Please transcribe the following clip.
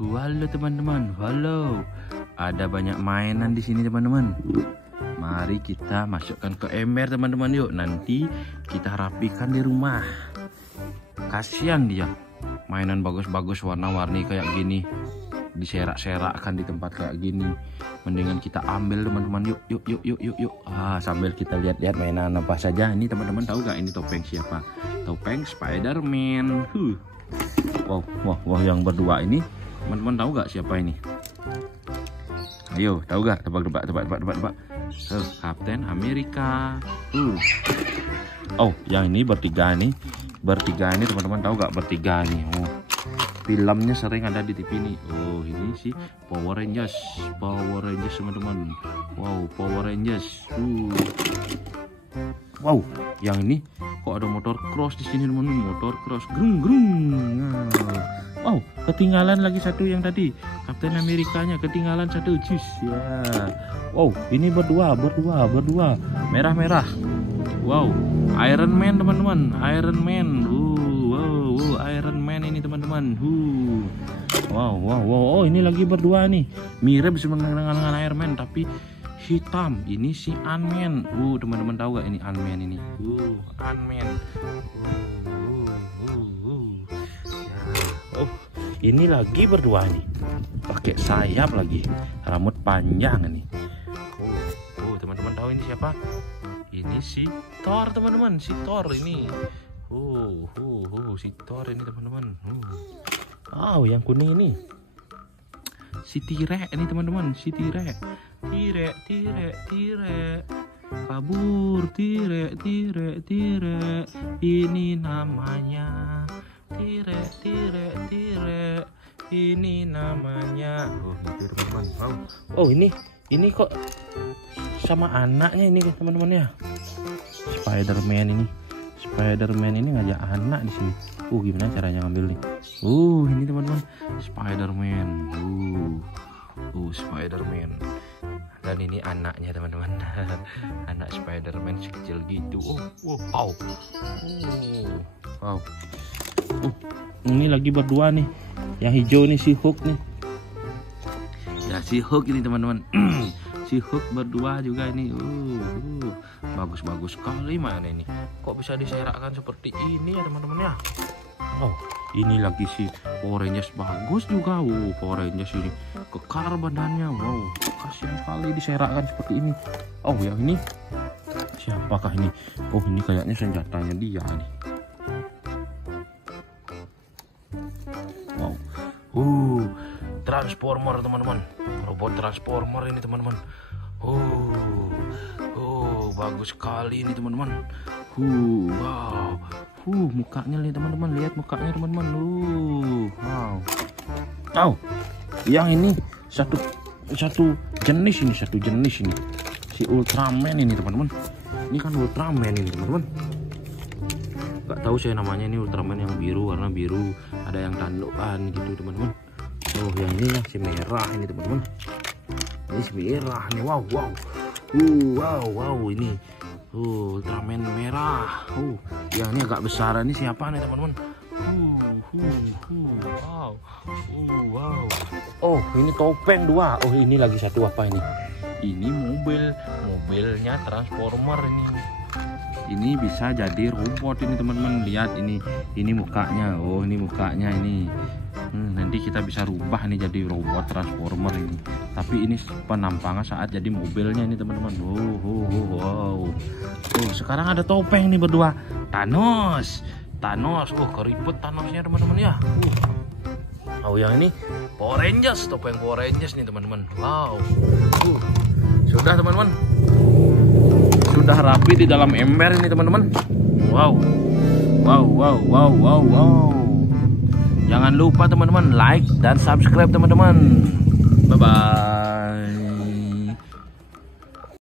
Halo teman-teman, halo. Ada banyak mainan di sini teman-teman. Mari kita masukkan ke ember teman-teman yuk. Nanti kita rapikan di rumah. Kasihan dia. Mainan bagus-bagus warna-warni kayak gini diserak-serakkan di tempat kayak gini. Mendingan kita ambil teman-teman yuk. Yuk. Sambil kita lihat-lihat mainan apa saja. Ini teman-teman tahu gak ini topeng siapa? Topeng Spider-Man. Wow, yang berdua ini teman-teman tahu gak siapa ini? Ayo, tahu gak? Tebak. Kapten Amerika. Oh, yang ini bertiga nih teman-teman tahu gak bertiga nih? Filmnya sering ada di TV nih. Oh, ini sih Power Rangers teman-teman. Wow, Power Rangers. Wow, yang ini kok ada motor cross di sini teman-teman. Motor cross, grung. Wow, ketinggalan lagi satu yang tadi. Kapten Amerikanya ketinggalan satu. Jus ya. Wow, ini berdua. Merah. Wow, Iron Man teman-teman. Iron Man. Wow, Iron Man ini teman-teman. Wow. Oh, ini lagi berdua nih. Mirip dengan Iron Man tapi hitam. Ini si Ant-Man. Teman-teman tahu gak ini Ant-Man ini? Ant-Man. Oh, ini lagi berdua nih. Pakai sayap lagi. Rambut panjang nih. Teman-teman tahu ini siapa? Ini si Thor teman-teman. Si Thor ini. Si Thor ini teman-teman. Yang kuning ini. Si T-Rex ini teman-teman. Si T-Rex. Kabur T-Rex. Ini namanya T-Rex. Ini namanya. Gitu teman-teman. Ini kok sama anaknya ini teman-teman ya. Spider-Man ini ngajak anak di sini. Gimana caranya ngambil nih? Ini teman-teman Spider-Man. Spider-Man. Dan ini anaknya teman-teman. Anak Spider-Man sekecil gitu. Wow. Ini lagi berdua nih. Yang hijau nih si Hulk nih. Ya si Hulk ini teman-teman. Si Hulk berdua juga ini. Bagus sekali mana ini. Kok bisa diserakkan seperti ini ya teman-teman ya? Ini lagi si Power Rangers bagus juga. Power Rangers ini kekar badannya. Wow, kasihan sekali diserakkan seperti ini. Yang ini siapakah ini? Ini kayaknya senjatanya dia nih. Wow. Transformer teman-teman. Robot Transformer ini teman-teman. Bagus sekali ini teman-teman. Wow. Mukanya nih teman-teman. Lihat mukanya teman-teman. Wow. Yang ini satu jenis ini. Si Ultraman ini teman-teman. Ini kan Ultraman ini teman-teman. Gak tahu saya namanya ini Ultraman yang biru, warna biru. Ada yang tandukan gitu teman-teman. Yang ini si merah ini teman-teman. Ini si merah nih. Wow. Ini Ultraman merah. Yang ini agak besar ini siapa nih teman-teman? Wow. Ini topeng dua. Ini lagi satu apa ini? Ini mobilnya Transformer ini. Ini bisa jadi robot ini teman-teman. Lihat ini mukanya. Ini mukanya ini. Nanti kita bisa rubah nih jadi robot Transformer ini. Tapi ini penampakan saat jadi mobilnya ini teman-teman. Wow. Sekarang ada topeng nih berdua. Thanos. Keriput Thanosnya teman-teman ya. Yang ini Power Rangers. Topeng Power Rangers nih teman-teman. Wow. Sudah teman-teman. Sudah rapi di dalam ember ini teman-teman. Wow. Jangan lupa teman-teman like dan subscribe teman-teman. Bye-bye.